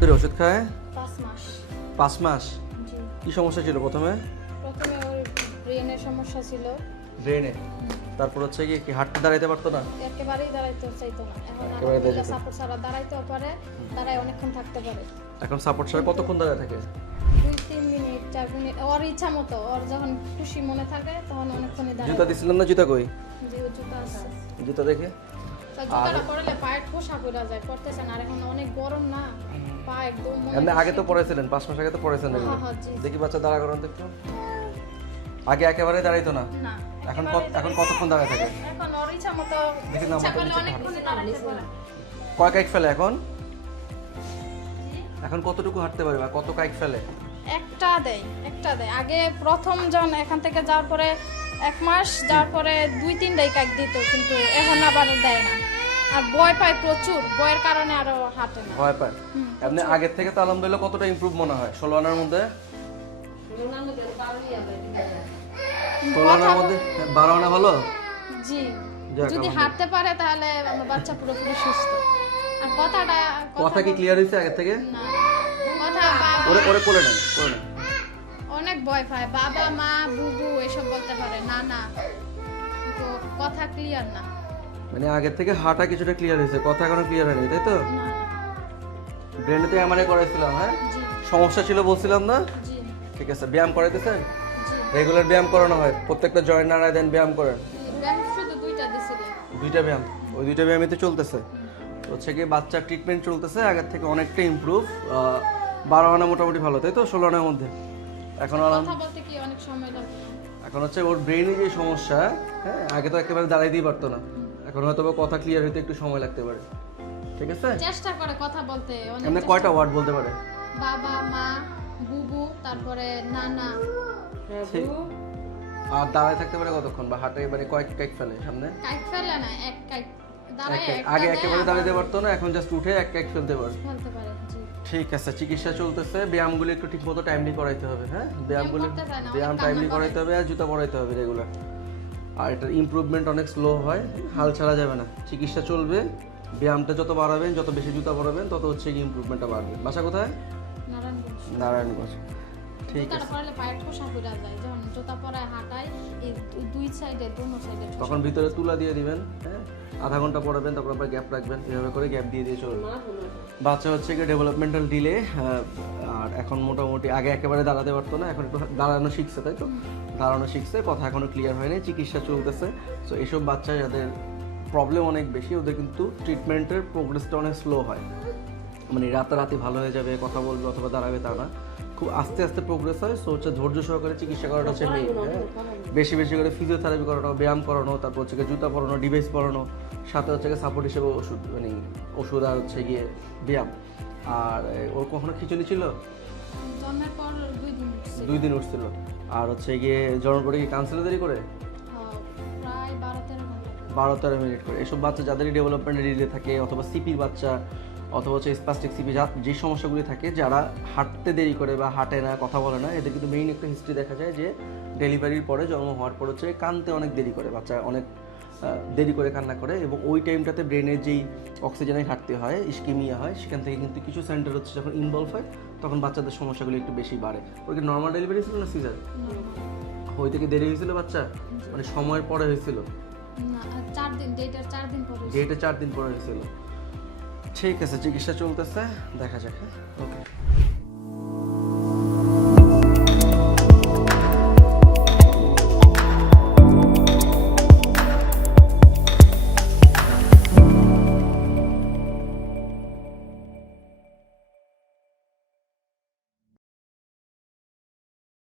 ধরে ওষুধ খায়? পাঁচ মাস। পাঁচ মাস? কি সমস্যা ছিল প্রথমে? প্রথমে ওর ব্রেনের সমস্যা ছিল। ব্রেনে তারপর হচ্ছে কি কি হাঁটতে দাঁড়াইতে পারতো না? একেবারেই দাঁড়াইতে চাইতো না। এখন আলহামদুলিল্লাহ সাপোর্ট ছাড়া দাঁড়াইতেও পারে দাঁড়ায় অনেকক্ষণ থাকতে পারে। এখন সাপোর্ট ছাড়া কতক্ষণ দাঁড়ায় থাকে? দুই তিন মিনিট চার মিনিট ওর ইচ্ছা মতো। ওর যখন খুশি মনে থাকে তখন অনেকক্ষণই জুতা দাঁড়ায়। দিছিলাম না জুতা কই? জুতা আছে। জুতা দেখে? আগে তো পড়েছিলেন পাঁচ মাস আগে তো এগুলো। হ্যাঁ, হ্যাঁ। দেখি বাচ্চা দাঁড়া করান তো একটু। আগে একেবারে দাঁড়াইতো না। এখন কত- এখন কতক্ষণ দাঁড়ায় থাকে? দেখি না, কয় কাইক ফেলে এখন? এখন কতটুকু হাঁটতে পারে বা কত কাইক ফেলে? একটা দেয় একটা দেয়। আগে প্রথম জন এখান থেকে যাওয়ার পরে এক মাস যাওয়ার পরে দুই তিনটাই কাক দিত কিন্তু এখন আবার দেয় না। আর ভয় পায় প্রচুর ভয়ের কারণে আরও হাঁটে না। ভয় পায়? এমনি আগের থেকে তো আলহামদুলিল্লাহ কতটা ইমপ্রুভ মনে হয়? ষোলো আনার মধ্যে? ষোলো আনার মধ্যে বারো আনা ভালো জি। যদি হাঁটতে পারে তাহলে আমার বাচ্চা পুরোপুরি সুস্থ। আর কথাটা কথা কি ক্লিয়ার হয়েছে আগের থেকে? না। ওরে ওরে করে নেন করে নেন অনেক ভয় পায় বাবা মা বুবু এসব বলতে পারে। না না তো কথা ক্লিয়ার না। মানে আগের থেকে হাঁটা কিছুটা ক্লিয়ার হয়েছে কথা এখনও ক্লিয়ার হয়নি তাই তো? ব্রেনে তো এমআরআই করাইছিলাম হ্যাঁ? সমস্যা ছিল বলছিলাম না? ঠিক আছে ব্যায়াম করাইতেছেন? রেগুলার ব্যায়াম করানো হয় প্রত্যেকটা জয়েন্ট নাড়ায় দেন ব্যায়াম করেন। দুইটা ব্যায়াম ওই দুইটা ব্যায়ামই তো চলতেছে। হচ্ছে কি বাচ্চার ট্রিটমেন্ট চলতেছে আগের থেকে অনেকটা ইমপ্রুভ বারো আনা মোটামুটি ভালো তাই তো? ষোলো আনার মধ্যে। এখন আলাম কথা বলতে কি অনেক সময় লাগে? এখন হচ্ছে ওর ব্রেনে যে সমস্যা হ্যাঁ আগে তো একেবারে দাঁড়াইতেই পারতো না। এখন হয়তো বা কথা ক্লিয়ার হইতে একটু সময় লাগতে পারে। ঠিক আছে? চেষ্টা করে কথা বলতে অনেক এমনি কয়টা ওয়ার্ড বলতে পারে? বাবা মা বুবু তারপরে নানা। আর দাঁড়ায় থাকতে পারে কতক্ষণ? বা হাঁটে মানে কয়েক কাইক ফেলে সামনে? কাইক ফেলে না এক কাইক। দাঁড়ায় এক আগে একেবারে দাঁড়াতে পারতো না এখন জাস্ট উঠে এক কাইক ফেলতে পারে ফেলতে পারে জি। ঠিক আছে চিকিৎসা চলতেছে ব্যায়ামগুলো একটু ঠিক মতো টাইমলি করাইতে হবে হ্যাঁ? ব্যায়ামগুলো ব্যায়াম টাইমলি করে। করাইতে হবে আর জুতা পরাইতে হবে রেগুলার আর এটার ইম্প্রুভমেন্ট অনেক স্লো হয় হাল ছাড়া যাবে না। চিকিৎসা চলবে ব্যায়ামটা যত বাড়াবেন যত বেশি জুতা পরাবেন তত হচ্ছে কি ইম্প্রুভমেন্টটা বাড়বে। বাসা কোথায়? নারায়ণগঞ্জ। নারায়ণগঞ্জ। ঠিক আছে। পরলে পায়ের ঠোসা পড়ে যায়। যখন জুতা পরে হাঁটায় দুই সাইডে দোনো সাইডে তখন ভিতরে তুলা দিয়ে দিবেন হ্যাঁ? আধা ঘণ্টা পড়াবেন তারপর আবার গ্যাপ রাখবেন এভাবে করে গ্যাপ দিয়ে দিয়ে চলবে। বাচ্চা হচ্ছে গিয়ে ডেভেলপমেন্টাল ডিলে আর এখন মোটামুটি আগে একেবারে দাঁড়াতে পারতো না এখন একটু দাঁড়ানো শিখছে তাই তো? দাঁড়ানো শিখছে কথা এখনও ক্লিয়ার হয়নি চিকিৎসা চলতেছে। তো এসব বাচ্চা যাদের প্রবলেম অনেক বেশি ওদের কিন্তু ট্রিটমেন্টের প্রোগ্রেসটা অনেক স্লো হয়। মানে রাতারাতি ভালো হয়ে যাবে কথা বলবে অথবা দাঁড়াবে তা না। খুব আস্তে আস্তে প্রোগ্রেস হয় সো হচ্ছে ধৈর্য সহকারে চিকিৎসা করাটা হচ্ছে মেইন বেশি বেশি করে ফিজিওথেরাপি করানো ব্যায়াম করানো তারপর হচ্ছে গিয়ে জুতা পরানো ডিভাইস পরানো সাথে হচ্ছে গিয়ে সাপোর্ট হিসেবে ওষুধ মানে ওষুধ আর হচ্ছে গিয়ে ব্যায়াম। আর ওর কখনো খিচুড়ি ছিল? দুই দিন উঠছিল। আর হচ্ছে গিয়ে জন্ম করে কি কাউন্সিলে দেরি করে? হ্যাঁ, বারো তেরো মিনিট করে। এসব বাচ্চা যাদেরই ডেভেলপমেন্ট ডিলে থাকে অথবা সিপির বাচ্চা অথবা হচ্ছে স্পাস্টিক সিপি যা যে সমস্যাগুলি থাকে যারা হাঁটতে দেরি করে বা হাঁটে না কথা বলে না এদের কিন্তু মেইন একটা হিস্ট্রি দেখা যায় যে ডেলিভারির পরে জন্ম হওয়ার পর হচ্ছে কানতে অনেক দেরি করে বাচ্চা অনেক দেরি করে কান্না করে এবং ওই টাইমটাতে ব্রেনের যেই অক্সিজেনে ঘাটতি হয় ইস্কিমিয়া হয় সেখান থেকে কিন্তু কিছু সেন্টার হচ্ছে যখন ইনভলভ হয় তখন বাচ্চাদের সমস্যাগুলি একটু বেশি বাড়ে। ওই কি নর্মাল ডেলিভারি ছিল না সিজার ওই থেকে দেরি হয়েছিল বাচ্চা? মানে সময়ের পরে হয়েছিল? না চার দিন ডেটের চার দিন পরে। যেটা চার দিন পরে হয়েছিল। ঠিক আছে চিকিৎসা চলতেছে দেখা যাক হ্যাঁ? ওকে